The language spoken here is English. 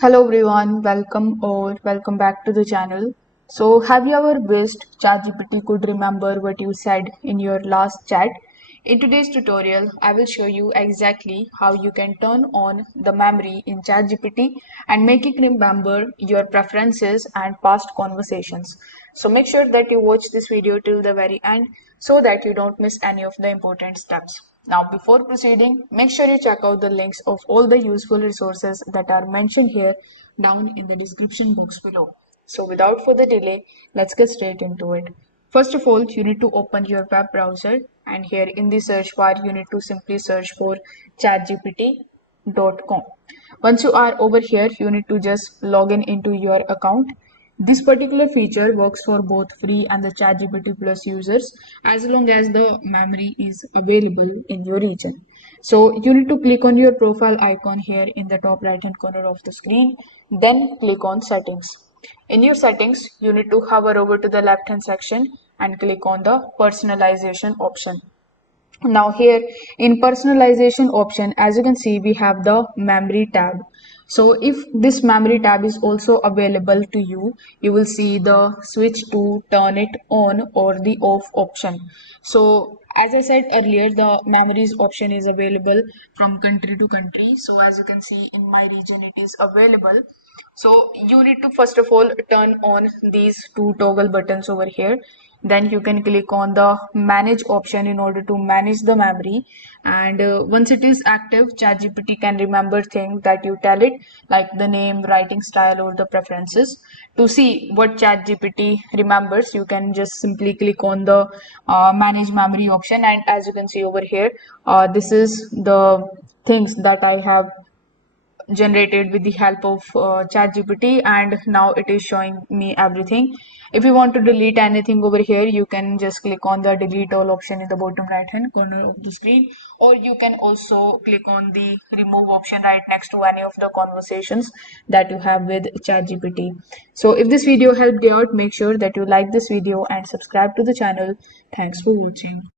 Hello everyone, welcome back to the channel. So, have you ever wished ChatGPT could remember what you said in your last chat? In today's tutorial, I will show you exactly how you can turn on the memory in ChatGPT and make it remember your preferences and past conversations. So, make sure that you watch this video till the very end so that you don't miss any of the important steps. Now, before proceeding, make sure you check out the links of all the useful resources that are mentioned here down in the description box below. So, without further delay, let's get straight into it. First of all, you need to open your web browser, and here in the search bar, you need to simply search for chatgpt.com. Once you are over here, you need to just log in into your account. This particular feature works for both free and the ChatGPT Plus users as long as the memory is available in your region. So you need to click on your profile icon here in the top right hand corner of the screen, then click on settings. In your settings, you need to hover over to the left hand section and click on the personalization option. Now here in personalization option, as you can see, we have the memory tab. So if this memory tab is also available to you, you will see the switch to turn it on or the off option. So as I said earlier, the memories option is available from country to country. So as you can see in my region, it is available. So you need to first of all turn on these two toggle buttons over here. Then you can click on the manage option in order to manage the memory. And once it is active, ChatGPT can remember things that you tell it, like the name, writing style, or the preferences. To see what ChatGPT remembers, you can just simply click on the manage memory option. And as you can see over here, this is the things that I have generated with the help of ChatGPT, and now it is showing me everything. If you want to delete anything over here, you can just click on the delete all option in the bottom right hand corner of the screen, or you can also click on the remove option right next to any of the conversations that you have with ChatGPT. So if this video helped you out, make sure that you like this video and subscribe to the channel. Thanks for watching.